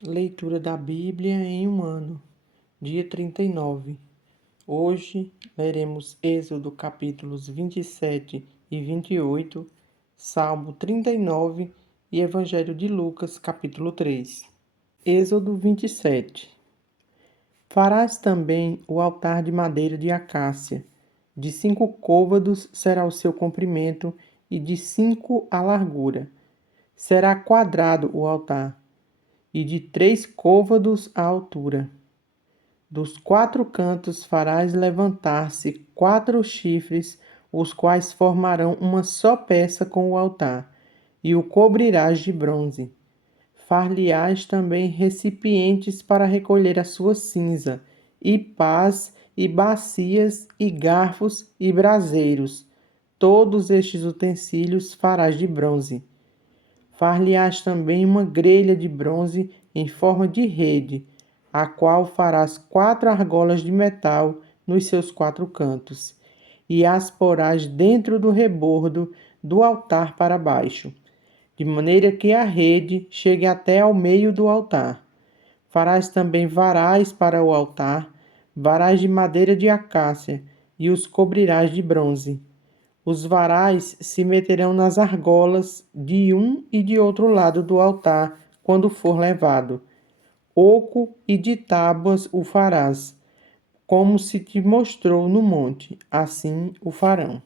Leitura da Bíblia em um ano, dia 39. Hoje leremos Êxodo capítulos 27 e 28, Salmo 39 e Evangelho de Lucas capítulo 3. Êxodo 27. Farás também o altar de madeira de acácia. De 5 côvados será o seu comprimento e de 5 a largura. Será quadrado o altar e de 3 côvados a altura. Dos 4 cantos farás levantar-se 4 chifres, os quais formarão uma só peça com o altar, e o cobrirás de bronze. Far-lhe-ás também recipientes para recolher a sua cinza, e pás, e bacias, e garfos, e braseiros. Todos estes utensílios farás de bronze. Far-lhe-ás também uma grelha de bronze em forma de rede, a qual farás 4 argolas de metal nos seus 4 cantos, e as porás dentro do rebordo do altar para baixo, de maneira que a rede chegue até ao meio do altar. Farás também varais para o altar, varais de madeira de acácia, e os cobrirás de bronze. Os varais se meterão nas argolas de um e de outro lado do altar quando for levado. Oco e de tábuas o farás, como se te mostrou no monte, assim o farão.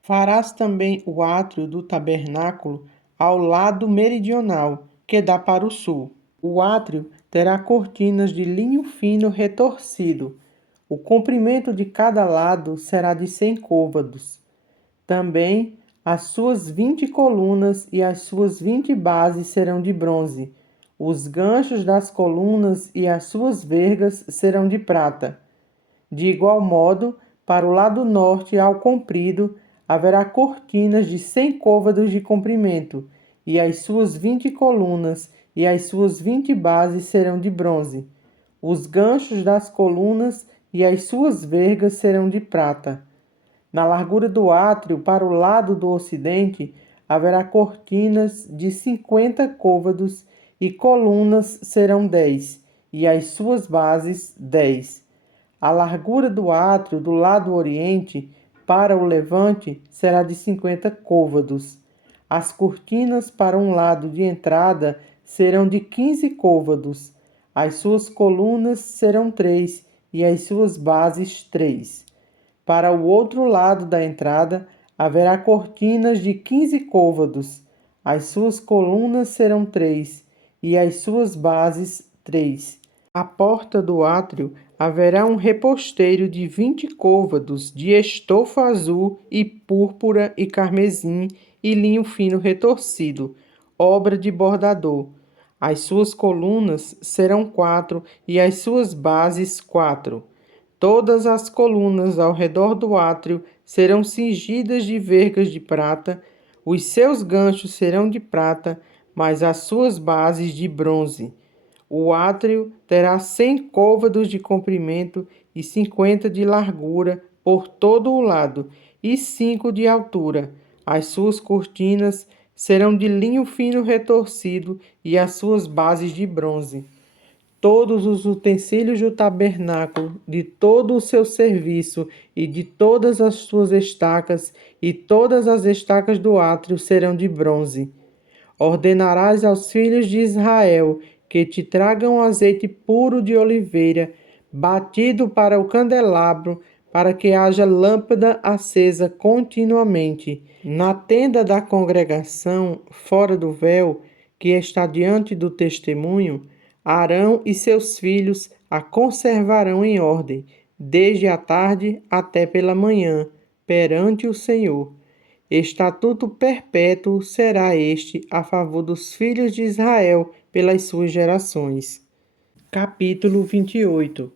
Farás também o átrio do tabernáculo ao lado meridional, que dá para o sul. O átrio terá cortinas de linho fino retorcido. O comprimento de cada lado será de 100 côvados. Também as suas 20 colunas e as suas 20 bases serão de bronze. Os ganchos das colunas e as suas vergas serão de prata. De igual modo, para o lado norte, ao comprido, haverá cortinas de 100 côvados de comprimento, e as suas 20 colunas e as suas 20 bases serão de bronze. Os ganchos das colunas e as suas vergas serão de prata. Na largura do átrio, para o lado do ocidente, haverá cortinas de 50 côvados, e colunas serão 10, e as suas bases 10. A largura do átrio do lado oriente, para o levante, será de 50 côvados. As cortinas para um lado de entrada serão de 15 côvados. As suas colunas serão 3, e as suas bases 3. Para o outro lado da entrada haverá cortinas de 15 côvados. As suas colunas serão 3, e as suas bases 3. À porta do átrio haverá um reposteiro de 20 côvados, de estofa azul e púrpura e carmesim e linho fino retorcido, obra de bordador. As suas colunas serão 4, e as suas bases 4. Todas as colunas ao redor do átrio serão cingidas de vergas de prata, os seus ganchos serão de prata, mas as suas bases de bronze. O átrio terá 100 côvados de comprimento e 50 de largura por todo o lado, e 5 de altura. As suas cortinas serão de linho fino retorcido e as suas bases de bronze. Todos os utensílios do tabernáculo, de todo o seu serviço e de todas as suas estacas e todas as estacas do átrio serão de bronze. Ordenarás aos filhos de Israel que te tragam azeite puro de oliveira, batido para o candelabro, para que haja lâmpada acesa continuamente. Na tenda da congregação, fora do véu, que está diante do testemunho, Arão e seus filhos a conservarão em ordem, desde a tarde até pela manhã, perante o Senhor. Estatuto perpétuo será este a favor dos filhos de Israel pelas suas gerações. Capítulo 28.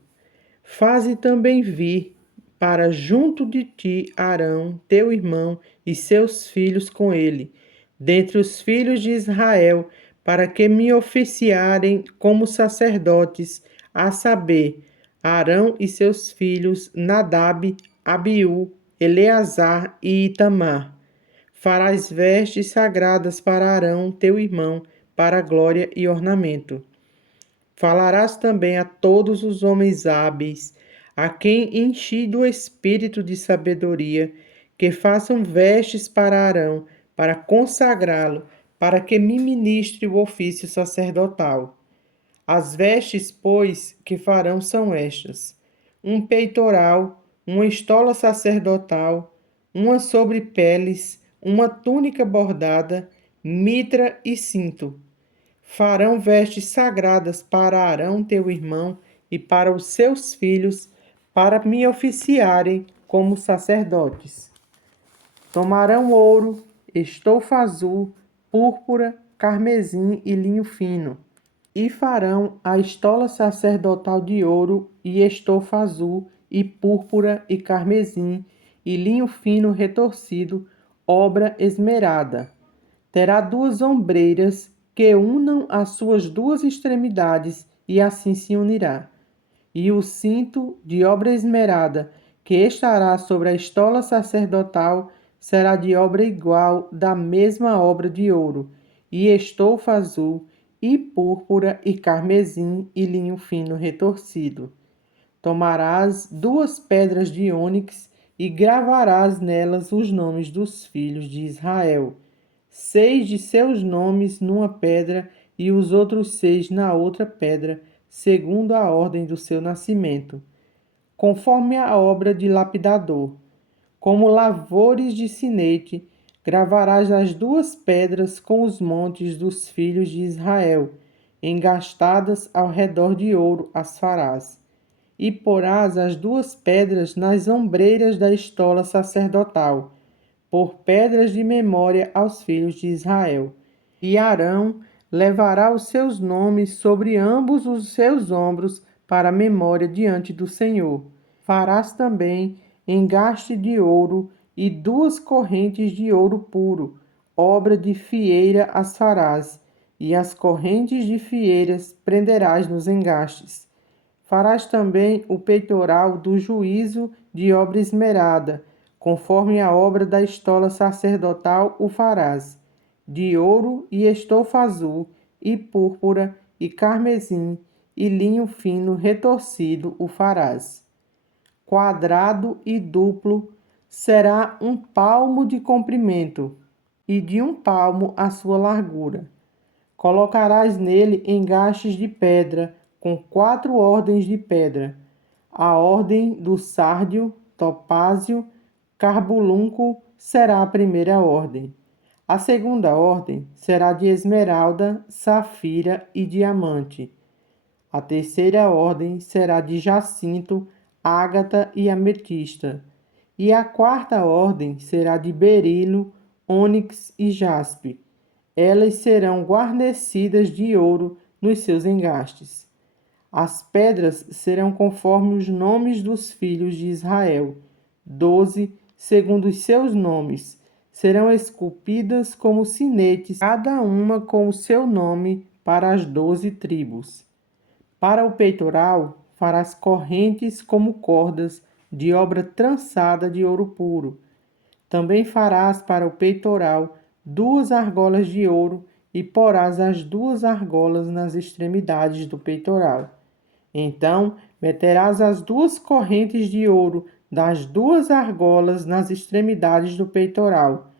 Faze também vir para junto de ti Arão, teu irmão, e seus filhos com ele, dentre os filhos de Israel, para que me oficiarem como sacerdotes, a saber, Arão e seus filhos, Nadab, Abiú, Eleazar e Itamar. Farás vestes sagradas para Arão, teu irmão, para glória e ornamento. Falarás também a todos os homens hábeis, a quem enchi do espírito de sabedoria, que façam vestes para Arão, para consagrá-lo, para que me ministre o ofício sacerdotal. As vestes, pois, que farão são estas: um peitoral, uma estola sacerdotal, uma sobrepeles, uma túnica bordada, mitra e cinto. Farão vestes sagradas para Arão, teu irmão, e para os seus filhos, para me oficiarem como sacerdotes. Tomarão ouro, estofa azul, púrpura, carmesim e linho fino, e farão a estola sacerdotal de ouro e estofa azul, e púrpura e carmesim, e linho fino retorcido, obra esmerada. Terá 2 ombreiras que unam as suas 2 extremidades, e assim se unirá. E o cinto de obra esmerada, que estará sobre a estola sacerdotal, será de obra igual, da mesma obra de ouro, e estofa azul, e púrpura, e carmesim, e linho fino retorcido. Tomarás 2 pedras de ônix, e gravarás nelas os nomes dos filhos de Israel, 6 de seus nomes numa pedra, e os outros 6 na outra pedra, segundo a ordem do seu nascimento, conforme a obra de lapidador. Como lavores de sinete, gravarás as 2 pedras com os montes dos filhos de Israel, engastadas ao redor de ouro as farás. E porás as 2 pedras nas ombreiras da estola sacerdotal, por pedras de memória aos filhos de Israel. E Arão levará os seus nomes sobre ambos os seus ombros para memória diante do Senhor. Farás também engaste de ouro e 2 correntes de ouro puro, obra de fieira as farás, e as correntes de fieiras prenderás nos engastes. Farás também o peitoral do juízo de obra esmerada, conforme a obra da estola sacerdotal o farás, de ouro e estofa azul, e púrpura, e carmesim, e linho fino retorcido o farás. Quadrado e duplo será 1 palmo de comprimento, e de 1 palmo a sua largura. Colocarás nele engastes de pedra, com 4 ordens de pedra: a ordem do sárdio, topázio, carbulunco será a primeira ordem. A segunda ordem será de esmeralda, safira e diamante. A terceira ordem será de jacinto, ágata e ametista. E a quarta ordem será de berilo, ônix e jaspe. Elas serão guarnecidas de ouro nos seus engastes. As pedras serão conforme os nomes dos filhos de Israel, 12, segundo os seus nomes. Serão esculpidas como sinetes, cada uma com o seu nome para as 12 tribos. Para o peitoral, farás correntes como cordas de obra trançada de ouro puro. Também farás para o peitoral 2 argolas de ouro, e porás as 2 argolas nas extremidades do peitoral. Então meterás as 2 correntes de ouro das 2 argolas nas extremidades do peitoral.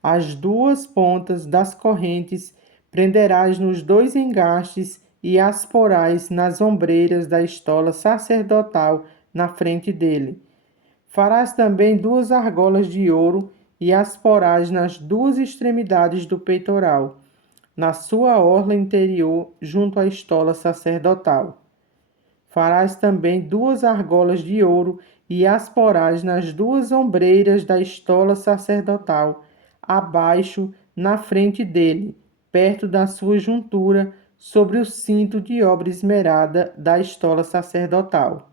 As 2 pontas das correntes prenderás nos 2 engastes, e as porás nas ombreiras da estola sacerdotal na frente dele. Farás também 2 argolas de ouro, e as porás nas 2 extremidades do peitoral, na sua orla interior, junto à estola sacerdotal. Farás também 2 argolas de ouro, e as porás nas 2 ombreiras da estola sacerdotal, abaixo, na frente dele, perto da sua juntura, sobre o cinto de obra esmerada da estola sacerdotal.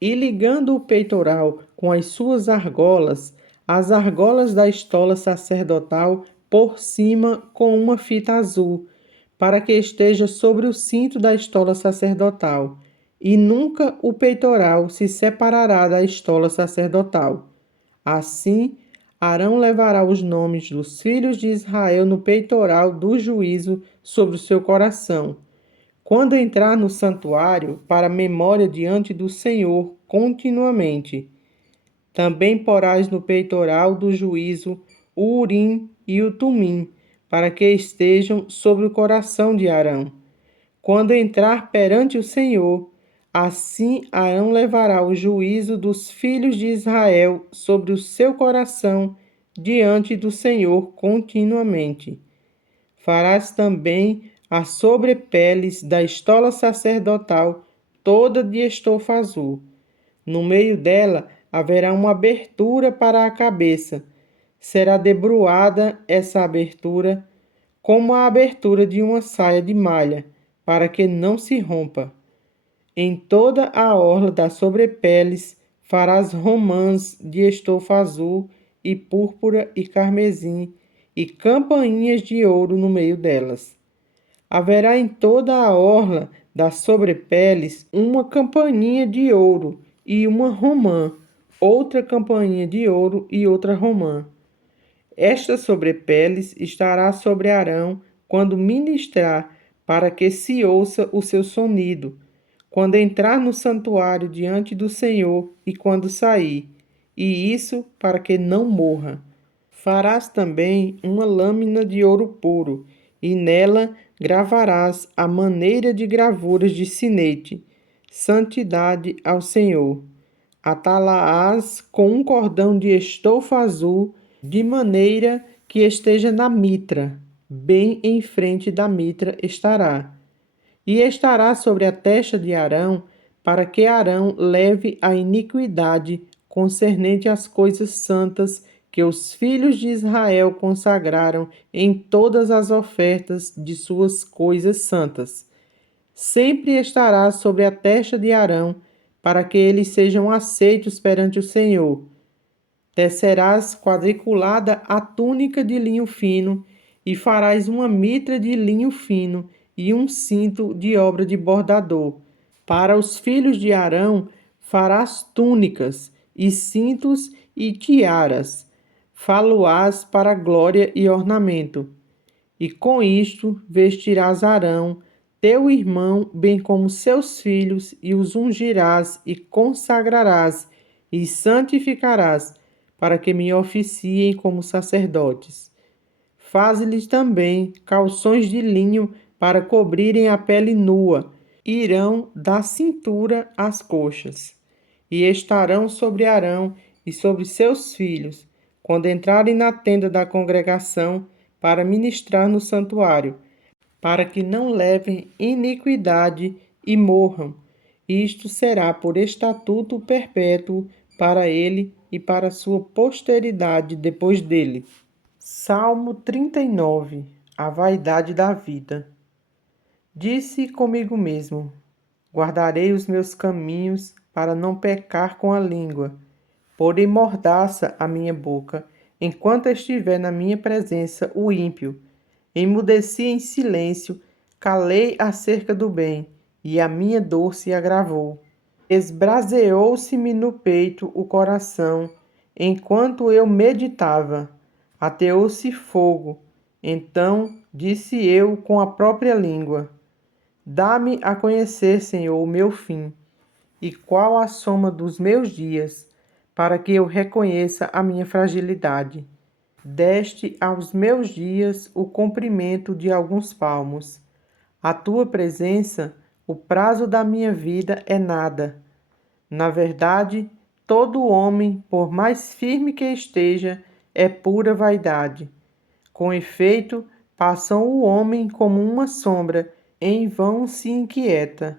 E ligando o peitoral com as suas argolas, as argolas da estola sacerdotal por cima com uma fita azul, para que esteja sobre o cinto da estola sacerdotal, e nunca o peitoral se separará da estola sacerdotal. Assim, Arão levará os nomes dos filhos de Israel no peitoral do juízo sobre o seu coração, Quando entrar no santuário, para memória diante do Senhor continuamente. Também porás no peitoral do juízo o Urim e o Tumim, para que estejam sobre o coração de Arão. Quando entrar perante o Senhor, assim Arão levará o juízo dos filhos de Israel sobre o seu coração diante do Senhor continuamente. Farás também as sobrepeles da estola sacerdotal toda de estofa azul. No meio dela haverá uma abertura para a cabeça. Será debruada essa abertura como a abertura de uma saia de malha, para que não se rompa. Em toda a orla das sobrepeles farás romãs de estofa azul e púrpura e carmesim, e campainhas de ouro no meio delas. Haverá em toda a orla das sobrepeles uma campainha de ouro e uma romã, outra campainha de ouro e outra romã. Esta sobrepeles estará sobre Arão quando ministrar, para que se ouça o seu sonido, quando entrar no santuário diante do Senhor e quando sair, e isso para que não morra. Farás também uma lâmina de ouro puro, e nela gravarás a maneira de gravuras de sinete, santidade ao Senhor. Atá-la-ás com um cordão de estofa azul, de maneira que esteja na mitra, bem em frente da mitra estará. E estará sobre a testa de Arão, para que Arão leve a iniquidade concernente às coisas santas que os filhos de Israel consagraram em todas as ofertas de suas coisas santas. Sempre estará sobre a testa de Arão, para que eles sejam aceitos perante o Senhor. Tecerás quadriculada a túnica de linho fino, e farás uma mitra de linho fino e um cinto de obra de bordador. Para os filhos de Arão farás túnicas, e cintos e tiaras. Fá-lo-ás para glória e ornamento. E com isto vestirás Arão, teu irmão, bem como seus filhos, e os ungirás e consagrarás e santificarás, para que me oficiem como sacerdotes. Faze-lhes também calções de linho para cobrirem a pele nua, irão da cintura às coxas, e estarão sobre Arão e sobre seus filhos, quando entrarem na tenda da congregação, para ministrar no santuário, para que não levem iniquidade e morram. Isto será por estatuto perpétuo para ele e para sua posteridade depois dele. Salmo 39. A vaidade da vida. Disse comigo mesmo: guardarei os meus caminhos para não pecar com a língua. Porém mordaça a minha boca, enquanto estiver na minha presença o ímpio. Emudeci em silêncio, calei acerca do bem, e a minha dor se agravou. Esbraseou-se-me no peito o coração, enquanto eu meditava. Ateou-se fogo. Então disse eu com a própria língua: dá-me a conhecer, Senhor, o meu fim, e qual a soma dos meus dias, para que eu reconheça a minha fragilidade. Deste aos meus dias o comprimento de alguns palmos. A tua presença, o prazo da minha vida é nada. Na verdade, todo homem, por mais firme que esteja, é pura vaidade. Com efeito, passam o homem como uma sombra, em vão se inquieta.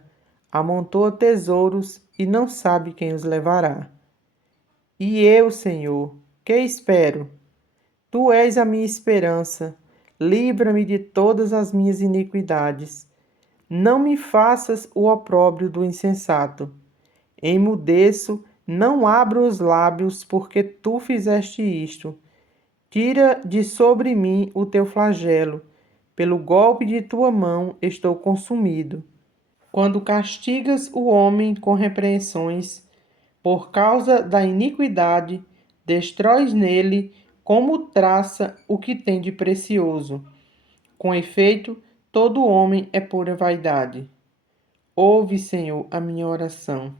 Amontoa tesouros e não sabe quem os levará. E eu, Senhor, que espero? Tu és a minha esperança. Livra-me de todas as minhas iniquidades. Não me faças o opróbrio do insensato. Emudeço, não abro os lábios, porque tu fizeste isto. Tira de sobre mim o teu flagelo. Pelo golpe de tua mão estou consumido. Quando castigas o homem com repreensões, por causa da iniquidade, destróis nele como traça o que tem de precioso. Com efeito, todo homem é pura vaidade. Ouve, Senhor, a minha oração.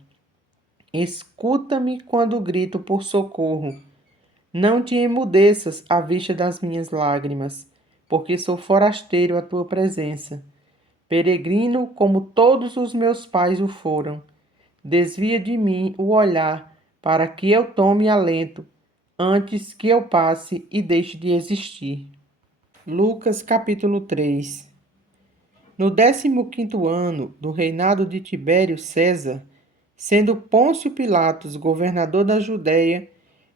Escuta-me quando grito por socorro. Não te emudeças à vista das minhas lágrimas, porque sou forasteiro à tua presença, peregrino como todos os meus pais o foram. Desvia de mim o olhar, para que eu tome alento, antes que eu passe e deixe de existir. Lucas capítulo 3. No 15º ano do reinado de Tibério César, sendo Pôncio Pilatos governador da Judéia,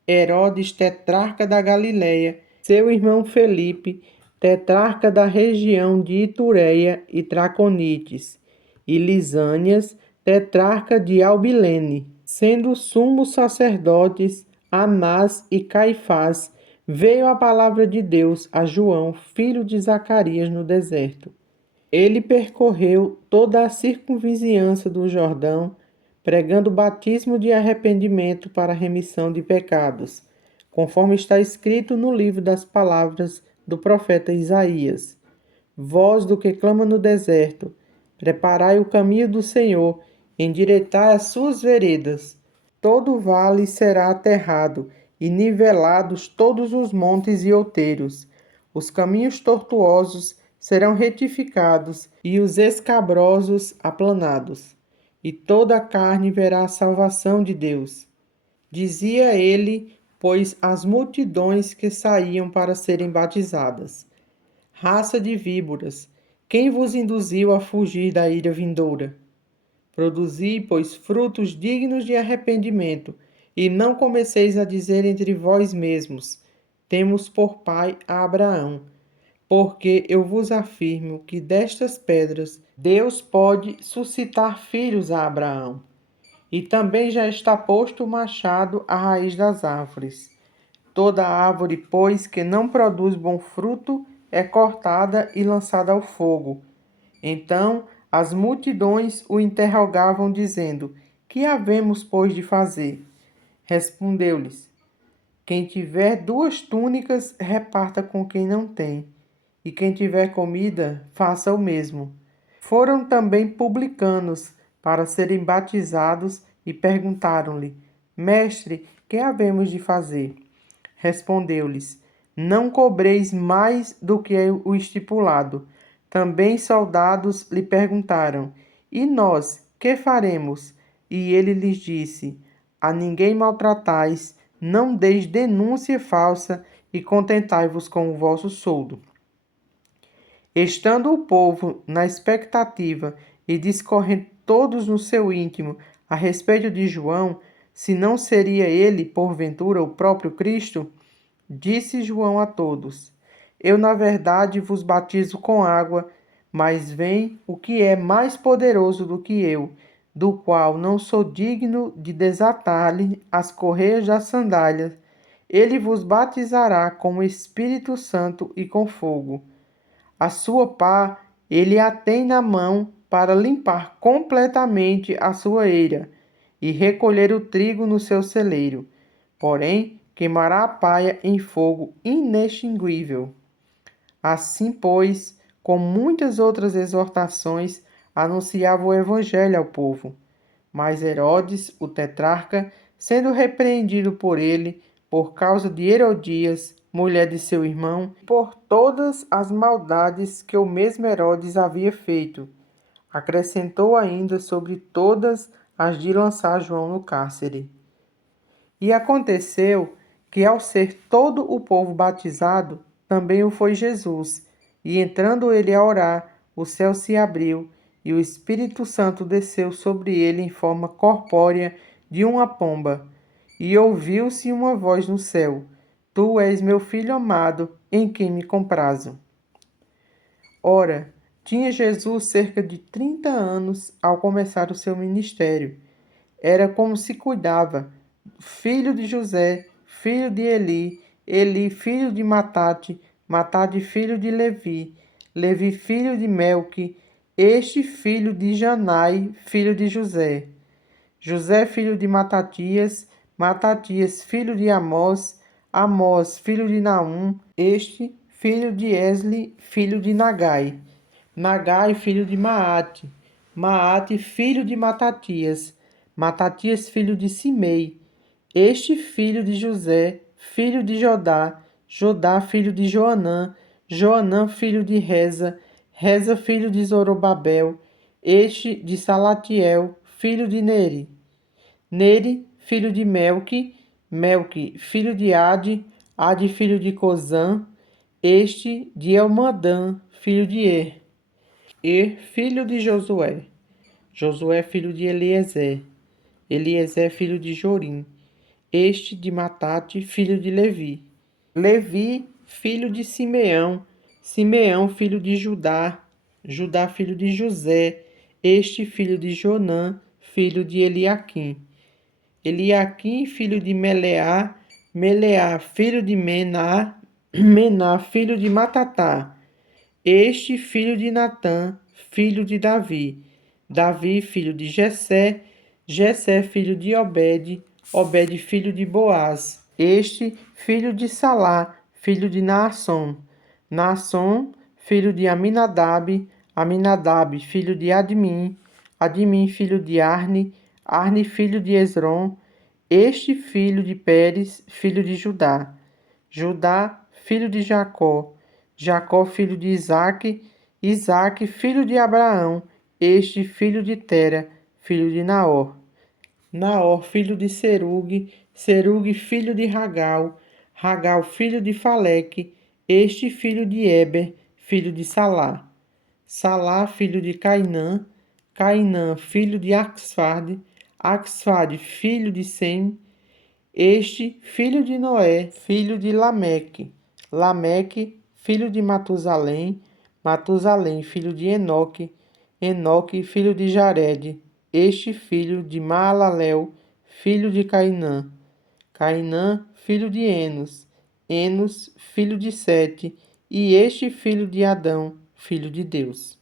Herodes tetrarca da Galiléia, seu irmão Felipe, tetrarca da região de Itureia e Traconites, e Lisânias, tetrarca de Albilene, sendo sumos sacerdotes Anás e Caifás, veio a palavra de Deus a João, filho de Zacarias, no deserto. Ele percorreu toda a circunvizinhança do Jordão, pregando o batismo de arrependimento para a remissão de pecados, conforme está escrito no livro das palavras do profeta Isaías. Voz do que clama no deserto, preparai o caminho do Senhor, endireitai as suas veredas. Todo vale será aterrado, e nivelados todos os montes e outeiros. Os caminhos tortuosos serão retificados, e os escabrosos aplanados. E toda a carne verá a salvação de Deus. Dizia ele, pois as multidões que saíam para serem batizadas: Raça de víboras, quem vos induziu a fugir da ira vindoura? Produzi, pois, frutos dignos de arrependimento, e não comeceis a dizer entre vós mesmos: Temos por pai a Abraão. Porque eu vos afirmo que destas pedras Deus pode suscitar filhos a Abraão. E também já está posto o machado à raiz das árvores. Toda árvore, pois, que não produz bom fruto, é cortada e lançada ao fogo. Então as multidões o interrogavam, dizendo: Que havemos, pois, de fazer? Respondeu-lhes: Quem tiver 2 túnicas, reparta com quem não tem, e quem tiver comida, faça o mesmo. Foram também publicanos para serem batizados e perguntaram-lhe: Mestre, que havemos de fazer? Respondeu-lhes: Não cobreis mais do que o estipulado. Também soldados lhe perguntaram: E nós, que faremos? E ele lhes disse: A ninguém maltratais, não deis denúncia falsa e contentai-vos com o vosso soldo. Estando o povo na expectativa e discorrendo todos no seu íntimo a respeito de João, se não seria ele, porventura, o próprio Cristo, disse João a todos: Eu, na verdade, vos batizo com água, mas vem o que é mais poderoso do que eu, do qual não sou digno de desatar-lhe as correias das sandálias. Ele vos batizará com o Espírito Santo e com fogo. A sua pá ele a tem na mão para limpar completamente a sua eira e recolher o trigo no seu celeiro. Porém, queimará a palha em fogo inextinguível. Assim, pois, com muitas outras exortações, anunciava o evangelho ao povo. Mas Herodes, o tetrarca, sendo repreendido por ele, por causa de Herodias, mulher de seu irmão, por todas as maldades que o mesmo Herodes havia feito, acrescentou ainda sobre todas as de lançar João no cárcere. E aconteceu que, ao ser todo o povo batizado, também o foi Jesus. E entrando ele a orar, o céu se abriu, e o Espírito Santo desceu sobre ele em forma corpórea de uma pomba. E ouviu-se uma voz no céu: Tu és meu filho amado, em quem me comprazo. Ora, tinha Jesus cerca de 30 anos ao começar o seu ministério. Era como se cuidava, filho de José, filho de Eli, Eli filho de Matate, Matate filho de Levi, Levi filho de Melque, este filho de Janai, filho de José, José filho de Matatias, Matatias filho de Amós, Amós filho de Naum, este filho de Esli, filho de Nagai, Nagai filho de Maate, Maate, filho de Matatias, Matatias, filho de Simei, este filho de José, filho de Jodá, Jodá, filho de Joanã, Joanã, filho de Reza, Reza, filho de Zorobabel, este de Salatiel, filho de Neri, Neri, filho de Melque, Melque, filho de Ade, Ade, filho de Cozã, este de Elmadã, filho de filho de Josué, Josué, filho de Eliezer, Eliezer, filho de Jorim, este de Matate, filho de Levi, Levi, filho de Simeão, Simeão, filho de Judá, Judá, filho de José, este filho de Jonã, filho de Eliaquim, Eliaquim, filho de Meleá, Meleá, filho de Mená, Mená, filho de Matatá, este filho de Natã, filho de Davi, Davi, filho de Jessé, Jessé, filho de Obed, Obed, filho de Boaz, este filho de Salá, filho de Naasson, Naasson, filho de Aminadab, Aminadab, filho de Admim, Admim, filho de Arne, Arne, filho de Esrom, este filho de Pérez, filho de Judá, Judá, filho de Jacó, Jacó, filho de Isaque, Isaque, filho de Abraão, este filho de Tera, filho de Naor, Naor, filho de Serugue, Serugue, filho de Ragal, Ragal, filho de Faleque, este filho de Eber, filho de Salá, Salá, filho de Cainã, Cainã, filho de Axfade, Axfade, filho de Sem, este filho de Noé, filho de Lameque, Lameque, filho de Matusalém, Matusalém, filho de Enoque, Enoque, filho de Jared, este filho de Maalalel, filho de Cainã, Cainã, filho de Enos, Enos, filho de Sete, e este filho de Adão, filho de Deus.